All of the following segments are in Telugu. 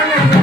మన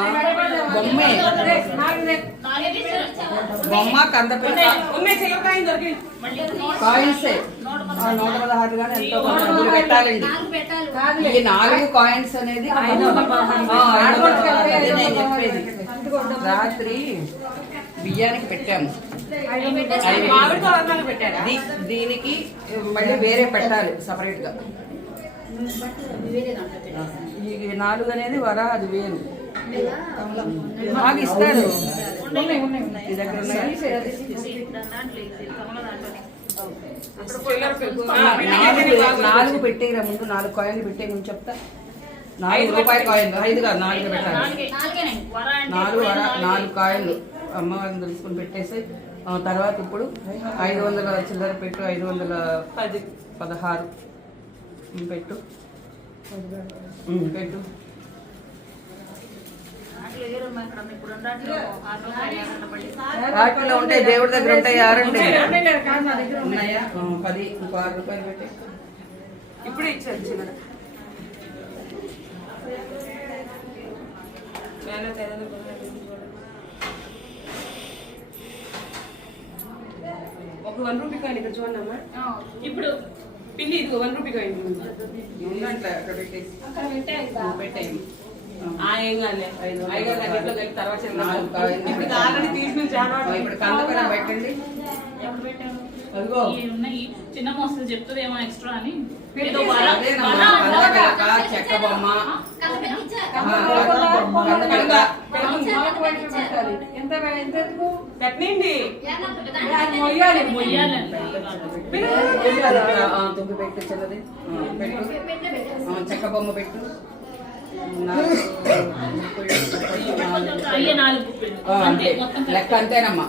అక్కర్లేదమ్మా బొమ్మే కందపిల్ల కాయిన్సే. ఆ, నూట పదహారు కానీ ఎంతో పెట్టాలండి ఈ నాలుగు కాయిన్స్ అనేది రాత్రి బియ్యానికి పెట్టాము. దీనికి మళ్ళీ వేరే పెట్టాలి సపరేట్గా. ఈ నాలుగు అనేది వర అది వేలు బాగా ఇస్తాడు. నాలుగు పెట్టేరా ముందు నాలుగు కాయిన్లు పెట్టే ముందు చెప్తా. నాలుగు రూపాయల కాయిన్లు. ఐదు కాదు నాలుగు పెట్టాలి. నాలుగు. నాలుగు కాయలు అమ్మవారిని తెలుసుకుని పెట్టేసి తర్వాత ఇప్పుడు ఐదు వందల చిల్లర పెట్టు ఐదు వందల పది పదహారు. పెట్టు. పెట్టు. వాటిలో ఉంటాయి దేవుడి దగ్గర ఉంటాయి ఆరండి ఉన్నాయా? పది ఇంకో ఆరు రూపాయలు పెట్టి. ఇప్పుడు ఇచ్చారు చిన్న ఒక వన్ రూపీ కాయిన్ ఇక్కడ చూడమ్మా ఇప్పుడు పిల్లి ఇది వన్ రూపీ కాయిన్. ఉందంటే అక్కడ పెట్టేసి పెట్టేయండి చిన్న మోస్తరు చెప్తుందేమో ఎక్స్ట్రా అని. చెక్క బొమ్మ. పెట్టండి. మొయ్యాలి. చెక్క బొమ్మ పెట్టు. లెక్క అంతేనమ్మా.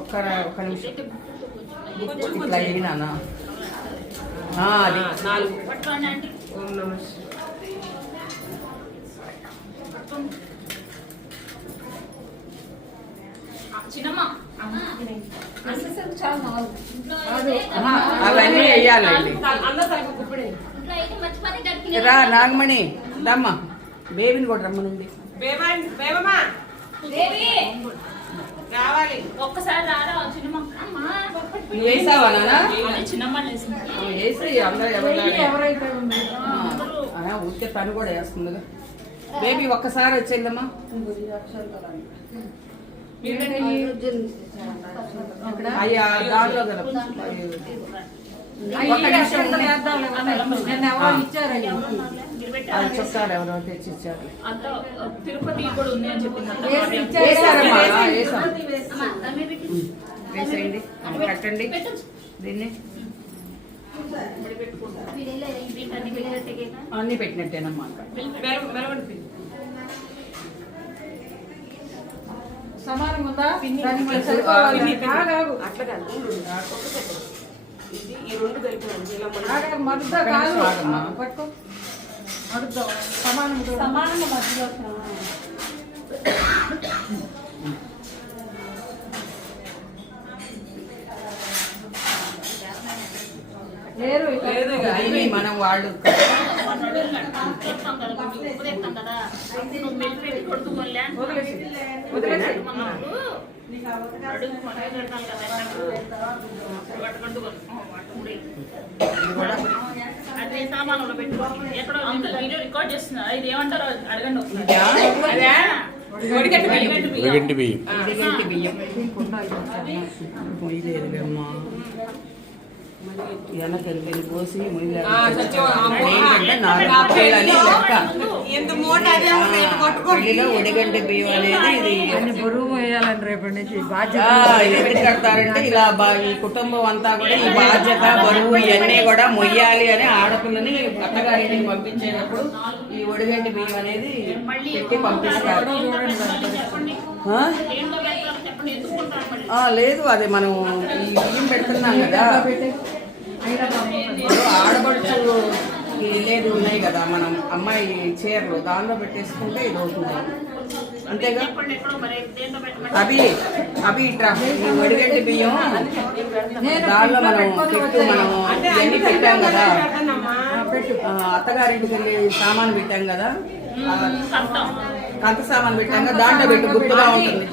ఒక్క ఒక్క నిమిషం. ఇట్లా అది. నాలుగు. ఓం నమ అవన్నీ వేయాలండి రా నాగమణి. దమ్మా. బేబీని కూడా రావాలి. ఒక్కసారి రారా చిన్నమ్మ. వేసావా చిన్నమ్మ అందరూ ఎవరైతే ఊరికే తను కూడా వేస్తుందిగా. బేబీ ఒక్కసారి వచ్చేద్దమ్మా అయ్యా దానిలో కదా. ఎవరో తెచ్చి ఇచ్చారు తిరుపతి కూడా ఉంది అని ఆ, కట్టండి. దీన్ని. అన్ని పెట్టినట్టేనమ్మా. సమానంగా ఉందా. అట్లా కాదు. ఈ రెండు కలిపి సమానం సమానం లేదు లేదు మనం వాళ్ళు వదిలేసి. అదే సామాన్లు పెట్టుకోండి ఎక్కడో అంకుల్ వీడియో రికార్డ్ చేస్తున్నా ఇది ఏమంటారో అడగండి ఒకసారి. బియ్యం. బియ్యం. పోసి పెళ్ళిలో ఒడిగంటి బియ్యం అనేది ఇది. బరువు వేయాలని రేపటి నుంచి బాధ్యత. ఆ, ఇది ఎందుకు కడతారంటే ఇలా బా- ఈ కుటుంబం అంతా కూడా ఈ బాధ్యత బరువు ఇవన్నీ కూడా మొయ్యాలి అని ఆడపిల్లని అత్తగారింటికి పంపించేటప్పుడు ఈ ఒడిగంటి బియ్యం అనేది పెట్టి పంపిస్తారు. లేదు అది మనం ఈ బియ్యం పెడుతున్నాం కదా. ఇప్పుడు ఆడపడుచు లేదు ఉన్నాయి కదా మనం అమ్మాయి చీరలు దానిలో పెట్టేసుకుంటే ఇది అవుతుంది. అంతేగా? అవి అవి ఇట్రా. ఈ వడిగంటి బియ్యం దానిలో మనం పెట్టు మనం ఇవన్నీ పెట్టాం కదా. అత్తగారింటికి వెళ్ళి సామాన్ పెట్టాం కదా. కంత సామాన్ పెట్టాం కదా. దాంట్లో పెట్టు గుర్తుగా ఉంటుంది.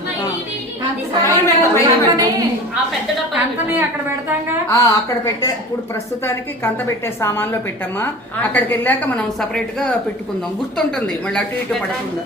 అక్కడ పెడతాంగా? ఆ అక్కడ పెట్టే ఇప్పుడు ప్రస్తుతానికి కంత పెట్టే సామాన్లో పెట్టమ్మా. అక్కడికి వెళ్ళాక మనం సపరేట్గా పెట్టుకుందాం. గుర్తుంటుంది. మళ్ళీ అటు ఇటు పడకుండా.